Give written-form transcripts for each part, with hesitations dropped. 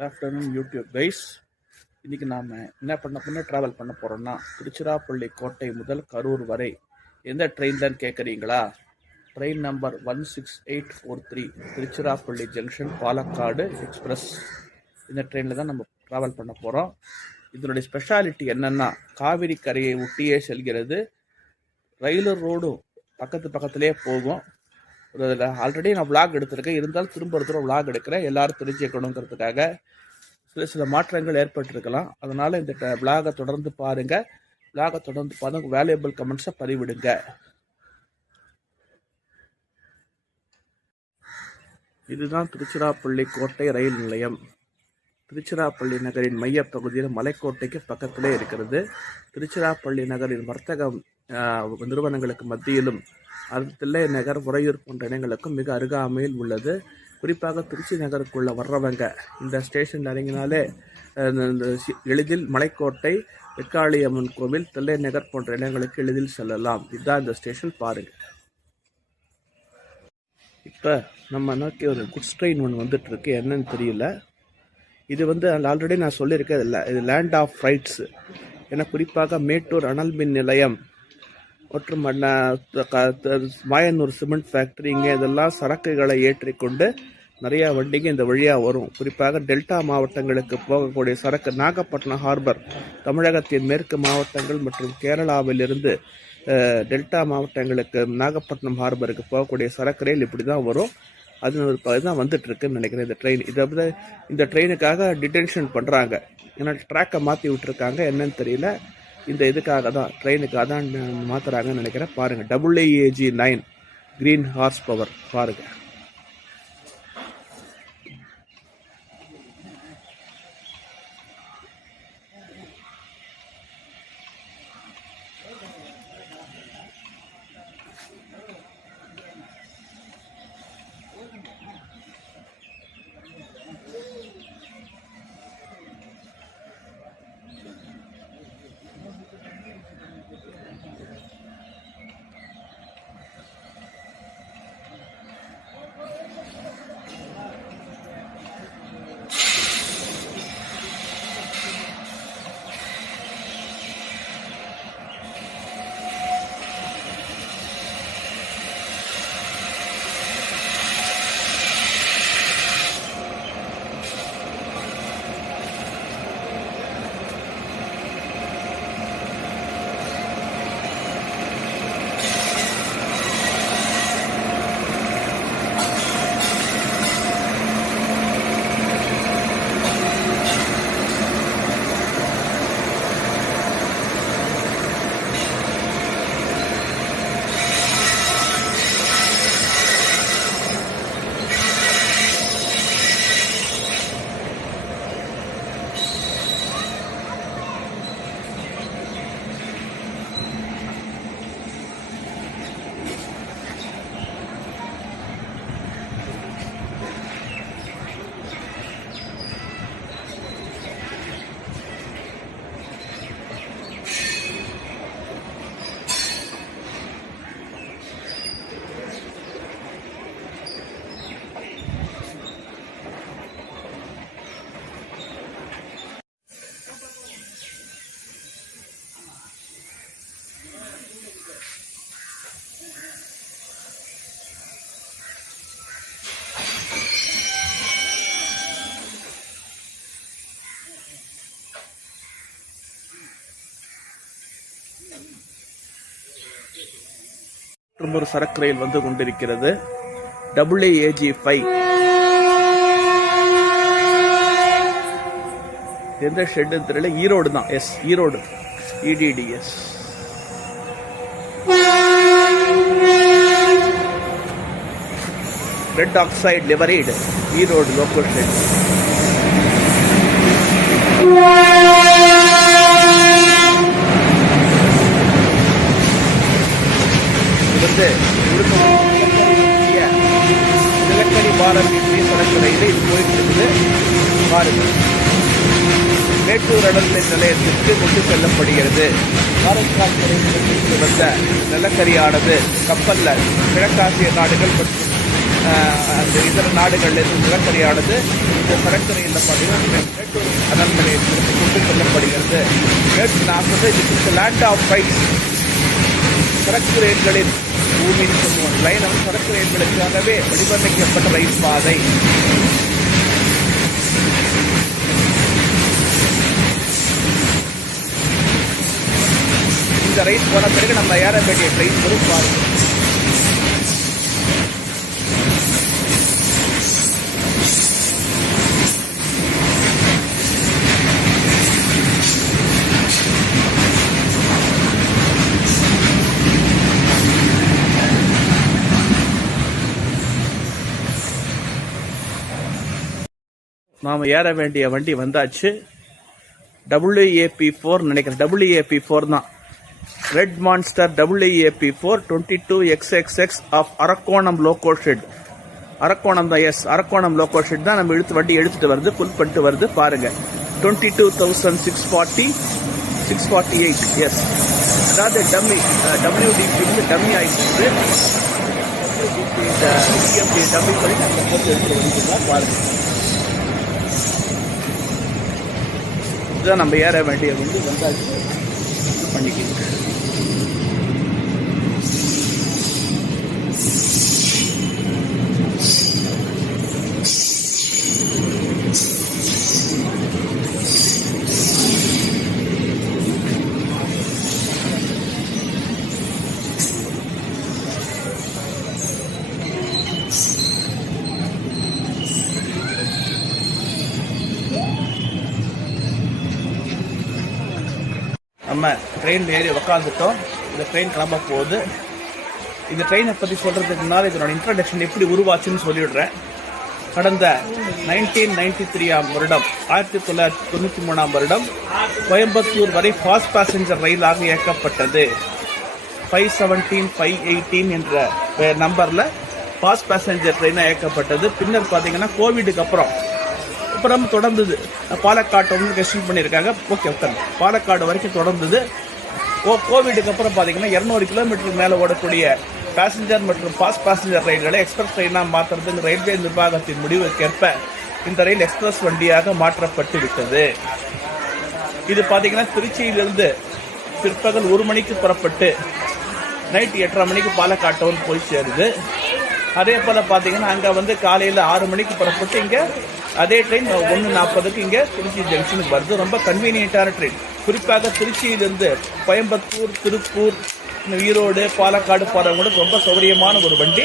Good afternoon YouTube guys. இன்றைக்கி நாம் என்ன ட்ராவல் பண்ண போகிறோம்னா திருச்சிராப்பள்ளி கோட்டை முதல் கரூர் வரை எந்த ட்ரெயின்லன்னு கேட்குறீங்களா? Train number 16843 Tiruchirappalli junction Palakkad express. இந்த ட்ரெயினில் தான் நம்ம ட்ராவல் பண்ண போகிறோம். இதனுடைய ஸ்பெஷாலிட்டி என்னென்னா காவிரி கரையை ஒட்டியே செல்கிறது. ரயிலு ரோடும் பக்கத்துலேயே போகும். ஆல்ரெடி நான் விளாக் எடுத்திருக்கேன், இருந்தாலும் திரும்ப ஒருத்தர் விளாக் எடுக்கிறேன், எல்லாரும் தெரிஞ்சுக்கணுங்கிறதுக்காக. சில மாற்றங்கள் ஏற்பட்டிருக்கலாம். அதனால் இந்த விளாகை தொடர்ந்து பாருங்கள். வேல்யூபிள் கமெண்ட்ஸை பதிவிடுங்க. இதுதான் திருச்சிராப்பள்ளி கோட்டை ரயில் நிலையம். திருச்சிராப்பள்ளி நகரின் மையப்பகுதியில் மலைக்கோட்டைக்கு பக்கத்திலே இருக்கிறது. திருச்சிராப்பள்ளி நகரின் வர்த்தக நிறுவனங்களுக்கு மத்தியிலும் தில்லை நகர், உறையூர் போன்ற இடங்களுக்கும் மிக அருகாமையில் உள்ளது. குறிப்பாக திருச்சி நகருக்குள்ள வர்றவங்க இந்த ஸ்டேஷன் இறங்கினாலே எளிதில் மலைக்கோட்டை, வெக்காளியம்மன் கோவில், தில்லை நகர் போன்ற இடங்களுக்கு எளிதில் செல்லலாம். இதுதான் இந்த ஸ்டேஷன். பாருங்க. இப்போ நம்ம நோக்கி ஒரு குட்ஸ் ட்ரெயின் ஒன்று வந்துட்டு இருக்கு. என்னன்னு தெரியல. இது ஆல்ரெடி நான் சொல்லியிருக்கேன், இது லேண்ட் ஆஃப் ஃப்ரைட்ஸ். ஏன்னா குறிப்பாக மேட்டூர் அனல் மின் நிலையம் மற்றும் மாயனூர் சிமெண்ட் ஃபேக்ட்ரிங்க இதெல்லாம் சரக்குகளை ஏற்றிக்கொண்டு நிறையா வண்டிங்க இந்த வழியாக வரும். குறிப்பாக டெல்டா மாவட்டங்களுக்கு போகக்கூடிய சரக்கு நாகப்பட்டினம் ஹார்பர், தமிழகத்தின் மேற்கு மாவட்டங்கள் மற்றும் கேரளாவிலிருந்து டெல்டா மாவட்டங்களுக்கு நாகப்பட்டினம் ஹார்பருக்கு போகக்கூடிய சரக்கு ரயில் இப்படி தான் வரும். அது ஒரு பகுதி தான் வந்துட்டுருக்குன்னு நினைக்கிறேன் இந்த ட்ரெயின். இந்த ட்ரெயினுக்காக டிடென்ஷன் பண்ணுறாங்க. ஏன்னா ட்ராக்கை மாற்றி விட்டுருக்காங்க, என்னன்னு தெரியல. இந்த இதுக்காக தான், ட்ரெயினுக்காக தான் மாற்றுறாங்கன்னு நினைக்கிறேன். பாருங்கள், AAG 9 கிரீன் ஹார்ஸ் பவர். பாருங்கள். மற்றும் ஒரு சரக்கு ரயில் வந்து கொண்டிருக்கிறது. AAG 5. எந்த ஷெட்னு தெரியல. ஈரோடு தான். Yes, Erode EDDS. Red oxide லிவரேட் ஈரோடு லோக்கல் ஷெட். நிலக்கரி பாரம் சரக்கு ரயில் இது போயிட்டு இருக்குது. பாருங்கள், மேட்டூர் அனல் மின் நிலையத்திற்கு கொண்டு செல்லப்படுகிறது. பாரத் வந்த நிலக்கரியானது கப்பல்ல கிழக்காசிய நாடுகள் மற்றும் அந்த இதர நாடுகளிலிருந்து நிலக்கரியானது இந்த சரக்கரையில் பார்த்தீங்கன்னா மேட்டூர் அனல் நிலையத்திற்கு கொண்டு செல்லப்படுகிறது. இது லேண்ட் ஆஃப் ரைட்ஸ், சரக்கு ரயில்களின் பூமின்னு சொல்லுவோம். லைன் வந்து சரக்கு ரயில்களுக்காகவே வடிவமைக்கப்பட்ட ரயில் பாதை. இந்த ரயில் போன பிறகு நம்ம ஏற வேண்டிய ட்ரெயின் வரும் பாருங்க. நாம் ஏற வேண்டிய வண்டி வந்தாச்சு. WAP4 நினைக்கிறேன். WAP4 தான். Red monster WAP4 22XXX of Arakkonam loco shed. Arakkonam தான். எஸ், அரக்கோணம் லோக்கோ ஷெட் தான் நம்ம வண்டி எடுத்துட்டு வருது, புல் பண்ணிட்டு வருது பாருங்க. 22,648. எஸ், அதாவது டம்மி WDP டம்மி ஆயிடுச்சு. டம்மி பண்ணி நம்ம போட்டு எடுத்து வந்துக்கலாம் பாருங்க. இதுதான் நம்ம ஏற வேண்டிய வந்தாச்சு. பண்ணிக்கலாம். நம்ம ட்ரெயின் ஏறி உக்காந்துட்டோம். இந்த ட்ரெயின் கிளம்ப போகுது. இந்த ட்ரெயினை பற்றி சொல்கிறதுக்கு முன்னால் இதனோட இன்ட்ரடக்ஷன் எப்படி உருவாச்சுன்னு சொல்லிவிடுறேன். கடந்த 1993 வருடம் 1993 வருடம் கோயம்புத்தூர் வரை ஃபாஸ்ட் பேசஞ்சர் ரயிலாக இயக்கப்பட்டது. 517, 518 என்ற நம்பரில் ஃபாஸ்ட் பேசஞ்சர் ட்ரெயினாக இயக்கப்பட்டது. பின்னர் பார்த்தீங்கன்னா கோவிடுக்கு அப்புறம் தொடர்ந்தது. பாலக்காடு வந்து எக்ஸ்டெண்ட் பண்ணியிருக்காங்க. ஓகே, பாலக்காடு வரைக்கும் தொடர்ந்தது. கோவிடுக்கு அப்புறம் பார்த்தீங்கன்னா 200 கிலோமீட்டருக்கு மேலே ஓடக்கூடிய பேசஞ்சர் மற்றும் ஃபாஸ்ட் பேசஞ்சர் ரயில்களை எக்ஸ்பிரஸ் ட்ரெயினாக மாற்றுறதுங்க ரயில்வே நிர்வாகத்தின் முடிவுக்கேற்ப இந்த ரயில் எக்ஸ்பிரஸ் வண்டியாக மாற்றப்பட்டு விட்டது. இது பார்த்தீங்கன்னா திருச்சியிலிருந்து பிற்பகல் 1 மணிக்கு புறப்பட்டு நைட் 8:30 மணிக்கு பாலக்காடு வந்து போய் சேருது. அதே போல் பார்த்தீங்கன்னா அங்கே வந்து காலையில் 6 மணிக்கு புறப்பட்டு இங்கே அதே ட்ரெயின் 1:40க்கு இங்கே திருச்சி ஜங்ஷனுக்கு வருது. ரொம்ப கன்வீனியன்ட்டான ட்ரெயின். குறிப்பாக திருச்சியிலிருந்து கோயம்புத்தூர், திருப்பூர், ஈரோடு, பாலக்காடு போகிறவங்களுக்கு ரொம்ப சௌகரியமான ஒரு வண்டி.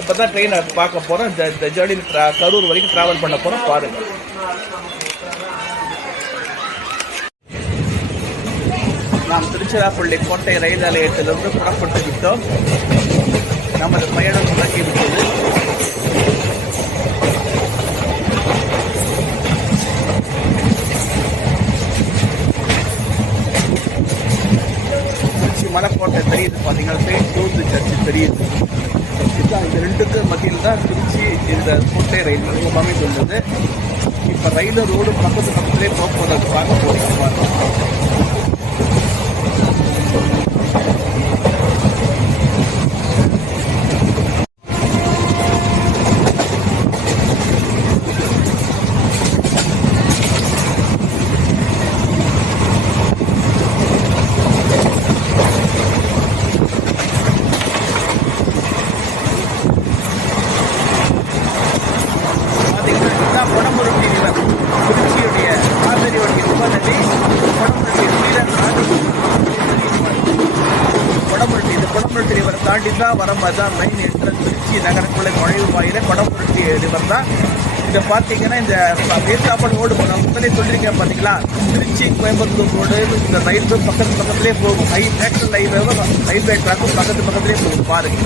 இப்போ தான் ட்ரெயினை பார்க்க போகிறோம். இந்த ஜேர்னி கரூர் வரைக்கும் ட்ராவல் பண்ண போகிறோம் பாருங்கள். நாம் திருச்சிராப்பள்ளி கோட்டை ரயில் நிலையத்திலிருந்து புறப்பட்டு விட்டோம். நமது பயணம் தொடங்கிவிட்டது. மலைக்கோட்டை தெரியுது பார்த்தீங்கன்னா, செயின்ட் ஜோர்ஜ் சர்ச்சு தெரியுது. இதுதான் இந்த ரெண்டுக்கு மத்தியில் தான் திருச்சி இந்த கோட்டை ரயில் நிலையம் அமைந்துள்ளது. இப்போ ரயில் ரோடு பக்கத்துலேயே போக்குவரத்துக்காக போகிறாங்க. தாண்டி தான் வரும்போது தான் மெயின் என்ட்ரன்ஸ் திருச்சி நகரக்குள்ளே நுழைவு வாயில கொடம்புரட்டி ரிவர் தான். இதை பார்த்தீங்கன்னா இந்த வேசாப்பாடு ரோடு முதலே சொல்லியிருக்கேன் பார்த்தீங்களா, திருச்சி கோயம்புத்தூர் ரோடு இந்த ரயில்வே பக்கத்துலேயே போகும். நேஷனல் ரயில்வே ட்ராக்கும் பக்கத்துலேயே போகும் பாருங்க.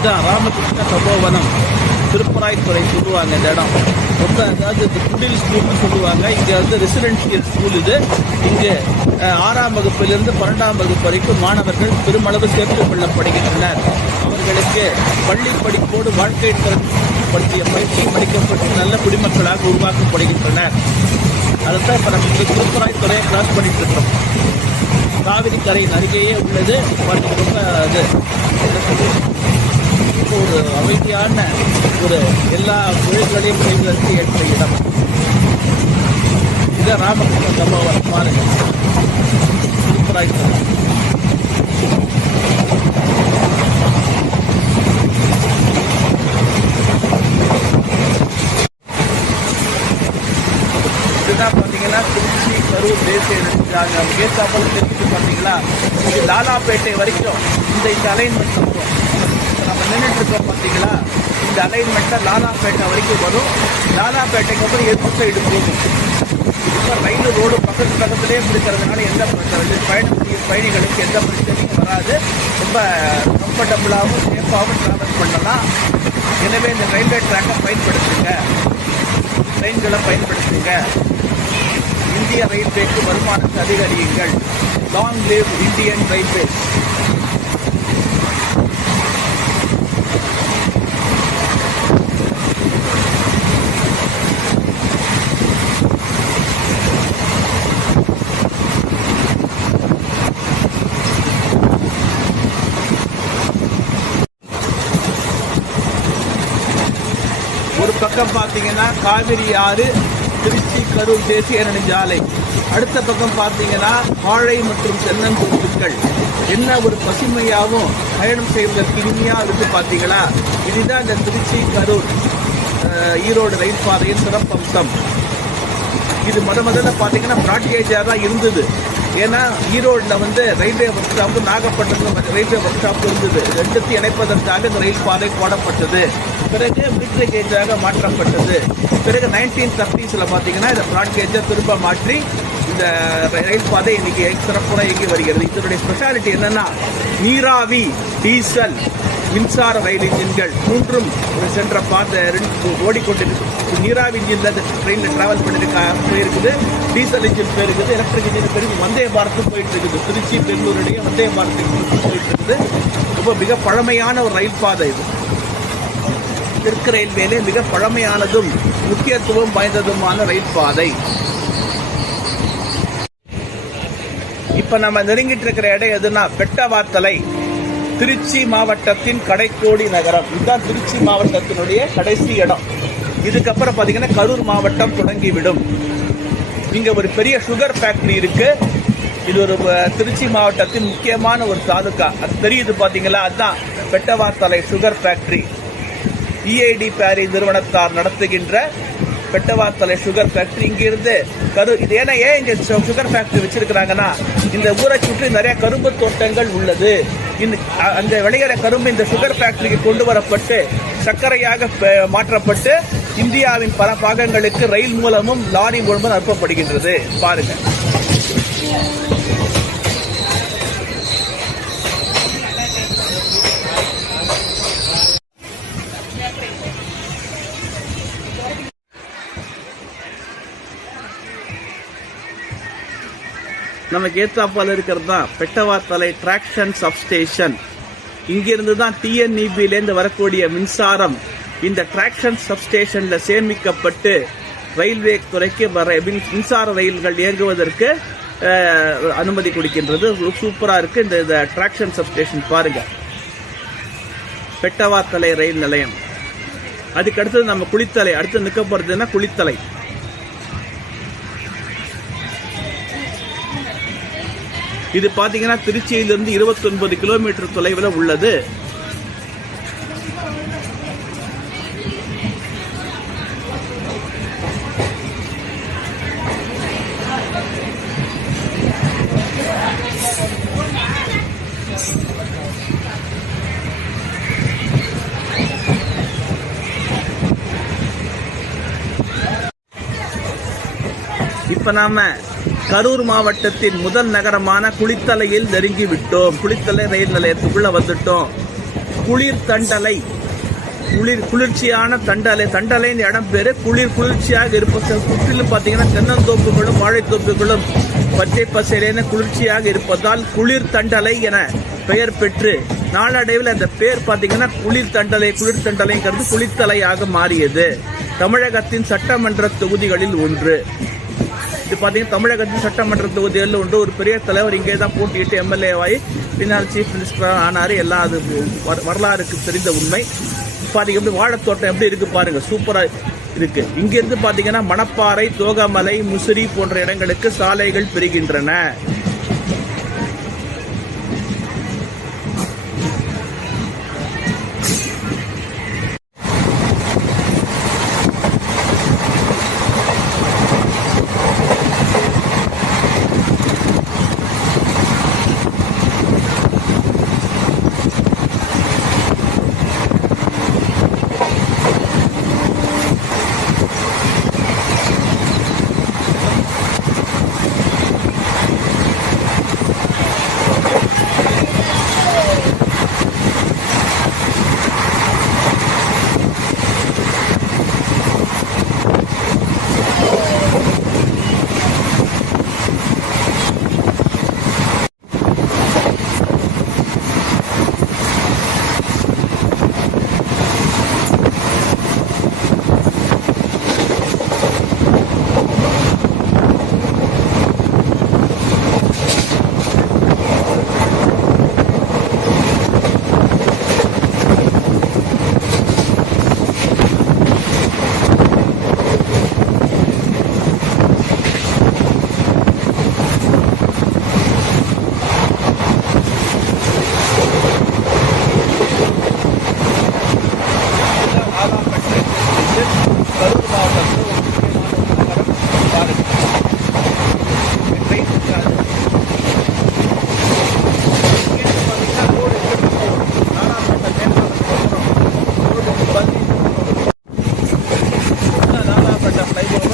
இதுதான் ராமகிருஷ்ண தபோவனம், திருப்பராய்த்துறை சொல்லுவாங்க. இந்த இடம் ரொம்ப, அதாவது இந்த குடில் ஸ்கூல்னு சொல்லுவாங்க. இங்கே வந்து ரெசிடென்ஷியல் ஸ்கூல் இது. இங்கே 6ஆம் வகுப்பிலிருந்து 12ஆம் வகுப்பு வரைக்கும் மாணவர்கள் பெருமளவு சேர்த்துக் கொள்ளப்படுகின்றனர். அவர்களுக்கு பள்ளி படிப்போடு வாழ்க்கை திறன் பற்றிய பயிற்சி படிக்கப்பட்டு நல்ல குடிமக்களாக உருவாக்கப்படுகின்றனர். அதுதான் இப்போ நம்ம திருப்பராய்த்துறையை கிராஸ் பண்ணிட்டு இருக்கோம். காவிரி கரையின் அருகேயே உள்ளது. ரொம்ப அது ஒரு அமைதியான ஒரு எல்லா தொழில்களையும் செய்வதற்கு ஏற்ற இடம். இதை ராமகிருஷ்ண தபோவனம் பாருங்க, திருப்பராய்த்துறை. இதுதான் பார்த்தீங்கன்னா திருச்சி கரூர் தேசிய நெடுஞ்சாலை. கேட்டாப்பல் தெரிஞ்சு பார்த்தீங்களா, இது லாலாப்பேட்டை வரைக்கும் இந்த அலைன்மெண்ட் வரும். நம்ம நின்றுட்டு இருக்கோம் பார்த்தீங்களா, இந்த அலைன்மெண்ட்டை லாலாப்பேட்டை வரைக்கும் வரும். லாலாப்பேட்டைக்கு அப்புறம் எதிர்ப்பு சைடு போகும். இப்போ ரயில் ரோடு பக்கத்துலேயே பிடிக்கிறதுனால எந்த பயணிகளுக்கு எந்த பிரச்சனையும் வராது. ரொம்ப கம்ஃபர்டபுளாகவும் சேஃபாகவும் ட்ராவல் பண்ணலாம். எனவே இந்த ரயில்வே ட்ராக்கை பயன்படுத்துங்க, ட்ரெயின்களை பயன்படுத்துங்க. இந்திய ரயில்வேக்கு வருமானத்தை அதிகரியுங்கள். Long live Indian railways. ஒரு பக்கம் பார்த்தீங்கன்னா காவிரி ஆறு, திருச்சி கரூர் தேசிய நெடுஞ்சாலை. அடுத்த பக்கம் பார்த்தீங்கன்னா வாழை மற்றும் தென்னந்தோப்புகள். என்ன ஒரு பசுமையாகவும் பயணம் செய்வதற்கு இனிமையாக இருக்கு பார்த்தீங்களா. இதுதான் இந்த திருச்சி கரூர் ஈரோடு ரயில் பாதையின் சிறப்பம்சம். இது முதல்ல பார்த்தீங்கன்னா பிராட்கேஜாக தான் இருந்தது. ஏன்னா ஈரோடில் வந்து ரயில்வே ஒர்க் ஷாப்பு, நாகப்பட்டினத்தில் ரயில்வே ஒர்க் ஷாப் இருந்தது. ரெண்டுத்தையும் இணைப்பதற்காக இந்த ரயில் பாதை போடப்பட்டது. பிறகு மிலிட்ரி கேஜாக மாற்றப்பட்டது. பிறகு 1930s பார்த்தீங்கன்னா இந்த பிராட்கேஜை திரும்ப மாற்றி இந்த ரயில் பாதை இன்னைக்கு சிறப்புற இயங்கி வருகிறது. இதனுடைய ஸ்பெஷாலிட்டி என்னன்னா, நீராவி, டீசல், மின்சார ரயில் இன்ஜின்கள் மூன்றும் சென்ற பாதை ஓடிக்கொண்டிருக்கு. நீராவி இன்ஜின் தான் ட்ரெயினில் டிராவல் போயிருக்குது. டீசல் இன்ஜின் போயிருக்குது. எலக்ட்ரிக் இன்ஜின் போயிருக்கு. வந்தே பாரத்தும் போயிட்டு இருக்குது. திருச்சி பெங்களூருடைய வந்தே பாரத்துக்கு போயிட்டு இருக்குது. ரொம்ப மிக பழமையான ஒரு ரயில் பாதை இது. தெற்கு ரயில்வேலே மிக பழமையானதும் முக்கியத்துவம் வாய்ந்ததுமான ரயில் பாதை. இப்ப நம்ம நெருங்கிட்டு இருக்கிற இடம் எதுனா பெட்டவாத்தலை, திருச்சி மாவட்டத்தின் கடைக்கோடி நகரம். இதுதான் திருச்சி மாவட்டத்தினுடைய கடைசி இடம். இதுக்கப்புறம் பார்த்தீங்கன்னா கரூர் மாவட்டம் தொடங்கிவிடும். இங்க ஒரு பெரிய சுகர் ஃபேக்டரி இருக்கு. இது ஒரு திருச்சி மாவட்டத்தின் முக்கியமான ஒரு தாலுகா. அது தெரியுது பார்த்தீங்களா, அதுதான் பெட்டவாத்தலை சுகர் ஃபேக்டரி. EID பேரி நிறுவனத்தார் நடத்துகின்ற பெட்டவாத்தலை சுகர் ஃபேக்டரி. இங்கிருந்து கரூர். இது ஏன்னா ஏன் இங்க சுகர் ஃபேக்டரி வச்சிருக்கிறாங்கன்னா, இந்த ஊரை சுற்றி நிறைய கரும்பு தோட்டங்கள் உள்ளது. அந்த விளையிற கரும்பு இந்த சுகர் ஃபேக்டரிக்கு கொண்டு வரப்பட்டு சர்க்கரையாக மாற்றப்பட்டு இந்தியாவின் பல பாகங்களுக்கு ரயில் மூலமும் லாரி மூலமும் அனுப்பப்படுகின்றது. பாருங்க. நமக்கு ஏத்தாப்பால் இருக்கிறது தான் பெட்டவாத்தலை டிராக்ஷன் சப்ஸ்டேஷன். இங்கிருந்து தான் TNEB வரக்கூடிய மின்சாரம் இந்த டிராக்ஷன் சப்ஸ்டேஷன்ல சேமிக்கப்பட்டு ரயில்வே துறைக்கு மின்சார ரயில்கள் இயங்குவதற்கு அனுமதி கொடுக்கின்றது. சூப்பரா இருக்கு இந்த டிராக்ஷன் சப்ஸ்டேஷன். பாருங்க, பெட்டவாத்தலை ரயில் நிலையம். அதுக்கு அடுத்தது நம்ம குளித்தலை. அடுத்து நிற்க போறதுன்னா குளித்தலை. இது பாத்தீங்கன்னா திருச்சியிலிருந்து 29 கிலோமீட்டர் தொலைவில் உள்ளது. இப்ப நாம கரூர் மாவட்டத்தின் முதல் நகரமான குளித்தலையில் நெருங்கி விட்டோம். குளித்தலை ரயில் நிலையத்துக்குள்ள வந்துட்டோம். குளிர் தண்டலை. குளிர்ச்சியான தண்டலை. தண்டலைன்னு இடம் பேரு. குளிர்ச்சியாக இருப்பது. சுற்றிலும் பார்த்தீங்கன்னா தென்னந்தோப்புகளும் வாழைத்தோப்புகளும் பச்சை பசேலென குளிர்ச்சியாக இருப்பதால் குளிர் தண்டலை என பெயர் பெற்று நாளடைவில் அந்த பேர் பார்த்தீங்கன்னா குளிர் தண்டலைங்கிறது குளித்தலையாக மாறியது. தமிழகத்தின் சட்டமன்ற தொகுதிகளில் ஒன்று. இது பார்த்தீங்கன்னா தமிழகத்தின் சட்டமன்ற தொகுதிகளில் ஒன்று. ஒரு பெரிய தலைவர் இங்கே தான் போட்டியிட்டு எம்எல்ஏவாகி பின்னால் சீஃப் மினிஸ்டராக ஆனார். எல்லாம் அது வரலாறுக்கு தெரிந்த உண்மை. பாத்தீங்கன்னா வாழைத்தோட்டம் எப்படி இருக்கு பாருங்க, சூப்பரா இருக்கு. இங்கிருந்து பாத்தீங்கன்னா மணப்பாறை, தோகமலை, முசிறி போன்ற இடங்களுக்கு சாலைகள் பெறுகின்றன.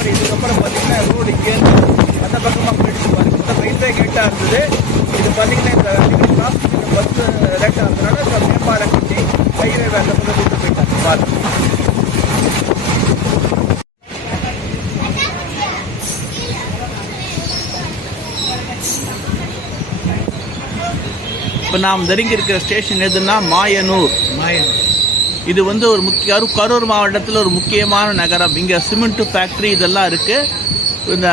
இதுக்கப்புறம் பார்த்தீங்கன்னா ரோடு இங்கேருந்து அந்த பக்கமாக போயிடுச்சு பாருங்க. ரயில்வே கேட்டாக இருந்தது. இது பார்த்தீங்கன்னா இந்த பஸ் லேட்டாக இருந்ததுனால மேம்பாலம் கட்டி ஹைவே அந்த பக்கம் கூட்டு போயிட்டாங்க பாருங்க. இப்போ நாம் நெருங்கி இருக்கிற ஸ்டேஷன் எதுன்னா மாயனூர். இது வந்து ஒரு கரூர் மாவட்டத்தில் ஒரு முக்கியமான நகரம். இங்கே சிமெண்ட் ஃபேக்ட்ரி இதெல்லாம் இருக்கு. இந்த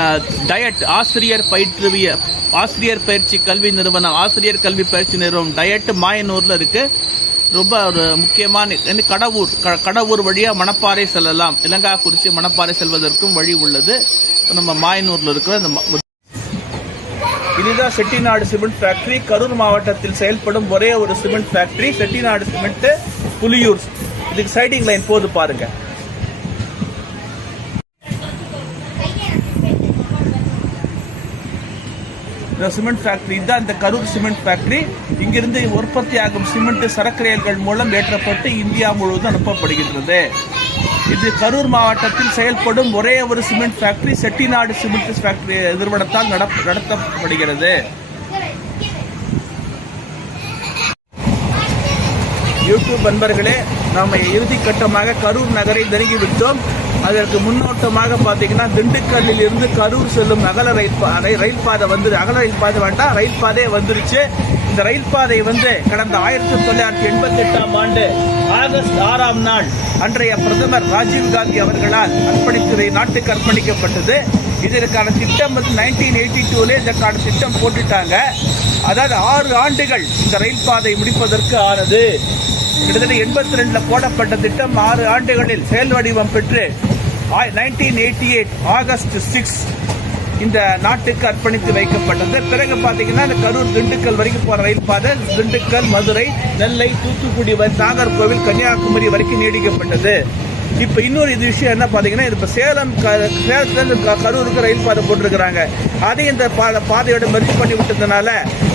டயட் ஆசிரியர் பயிற்சி கல்வி நிறுவனம், ஆசிரியர் கல்வி பயிற்சி நிறுவனம் டயட் மாயனூர்ல இருக்கு. ரொம்ப ஒரு முக்கியமான கடவூர் வழியா மணப்பாறை செல்லலாம். இலங்காக்குறிச்சி மணப்பாறை செல்வதற்கும் வழி உள்ளது. நம்ம மாயனூர்ல இருக்கிற இந்த இதுதான் செட்டிநாடு சிமெண்ட் ஃபேக்டரி. கரூர் மாவட்டத்தில் செயல்படும் ஒரே ஒரு cement factory Chettinad cement, Puliyur. இதுக்கு சைடிங் லைன் போது பாருங்க. இந்த சிமெண்ட் ஃபேக்டரி தான் இந்த கரூர் சிமெண்ட் ஃபேக்டரி. இங்கிருந்து உற்பத்தி ஆகும் சிமெண்ட் சரக்கு ரயில்கள் மூலம் ஏற்றப்பட்டு இந்தியா முழுவதும் அனுப்பப்படுகின்றது. இது கரூர் மாவட்டத்தில் செயல்படும் ஒரே ஒரு cement factory Chettinad cement factory நிறுவனத்தால் நடத்தப்படுகிறது. யூடியூப் நண்பர்களே, நாம இறுதி கட்டமாக கரூர் நகரை நெருங்கிவிட்டோம். அதற்கு முன்னோட்டமாக பார்த்தீங்கன்னா திண்டுக்கல்லில் இருந்து கரூர் செல்லும் அகல ரயில் பாதை வந்து அகல ரயில் பாதை வேண்டாம், ரயில் பாதையே வந்துருச்சு. இந்த ரயில் பாதை வந்து கடந்த 1988ஆம் ஆண்டு ஆகஸ்ட் 6ஆம் நாள் அன்றைய பிரதமர் ராஜீவ்காந்தி அவர்களால் நாட்டுக்கு அர்ப்பணிக்கப்பட்டது. இதற்கான திட்டம் வந்து 1982 இதற்கான திட்டம் போட்டுட்டாங்க. அதாவது 6 ஆண்டுகள் இந்த ரயில் பாதை முடிப்பதற்கு ஆனது. கிட்டத்தட்ட 82ல போடப்பட்ட திட்டம் 6 ஆண்டுகளில் செயல் வடிவம் பெற்று 1988 ஆகஸ்ட் 6 இந்த நாட்டுக்கு அர்ப்பணித்து வைக்கப்பட்டது. பிறகு பாத்தீங்கன்னா இந்த கரூர் திண்டுக்கல் வரைக்கும் போற ரயில் பாதை திண்டுக்கல், மதுரை, நெல்லை, தூத்துக்குடி, நாகர்கோவில், கன்னியாகுமரி வரைக்கும் நீடிக்கப்பட்டது. இப்ப இன்னொரு இது விஷயம் என்ன பாத்தீங்கன்னா, இப்ப சேலத்துல கரூருக்கு ரயில் பாதை போட்டிருக்கிறாங்க. அதை இந்த பாதையோட மெர்ஜ் பண்ணி விட்டதுனால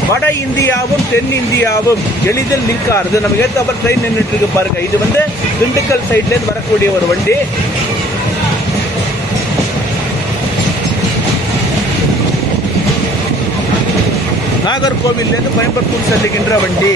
வட இந்தியாவும் தென் இந்தியாவும் எளிதில் நிற்காது. நமக்கு ஏற்ற ட்ரெயின் நின்றுட்டு இருக்கு பாருங்க. இது வந்து திண்டுக்கல் சைட்ல இருந்து வரக்கூடிய ஒரு வண்டி. நாகர்கோவிலிருந்து கோயம்புத்தூர் செல்லுகின்ற வண்டி.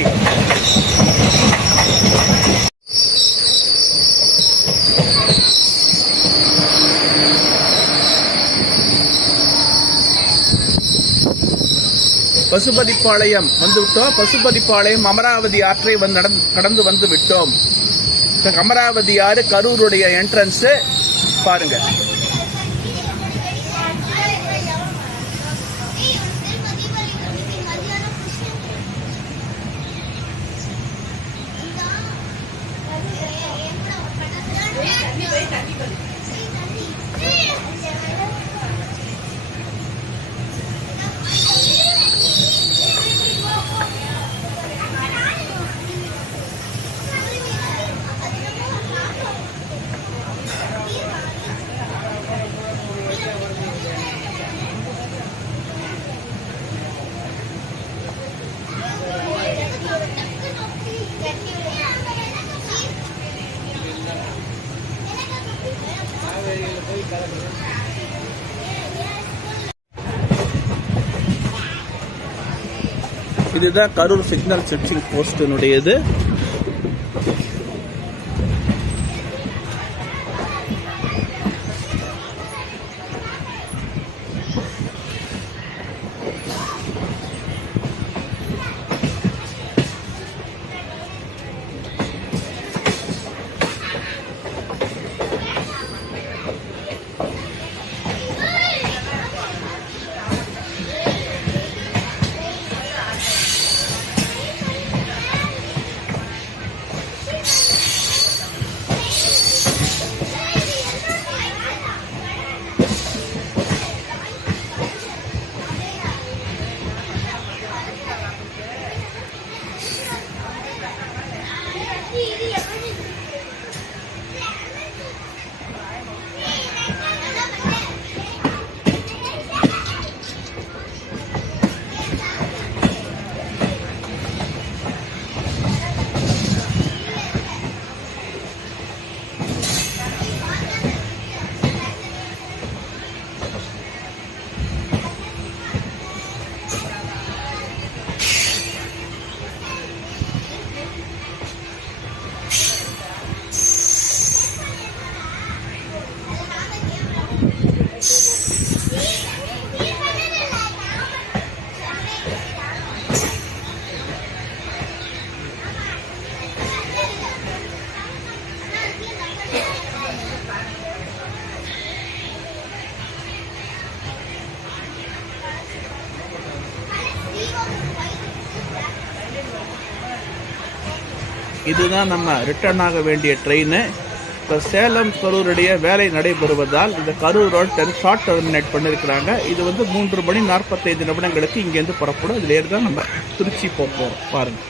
பசுபதிப்பாளையம் வந்துவிட்டோம். பசுபதிப்பாளையம் அமராவதி ஆற்றை கடந்து வந்து விட்டோம். அமராவதி ஆறு கரூருடைய என்ட்ரன்ஸ் பாருங்க. இதுதான் கரூர் சிக்னல் செக்கிங் போஸ்டினுடையது. இதுதான் நம்ம ரிட்டர்ன் ஆக வேண்டிய ட்ரெயின். இப்போ சேலம் கரூருடைய வேலை நடைபெறுவதால் இந்த கரூர் ரோட் ஷார்ட் டெர்மினேட் பண்ணியிருக்கிறாங்க. இது வந்து 3 மணி 45 நிமிடங்களுக்கு இங்கேருந்து புறப்படும். இதில் தான் நம்ம திருச்சி போகிறோம் பாருங்கள்.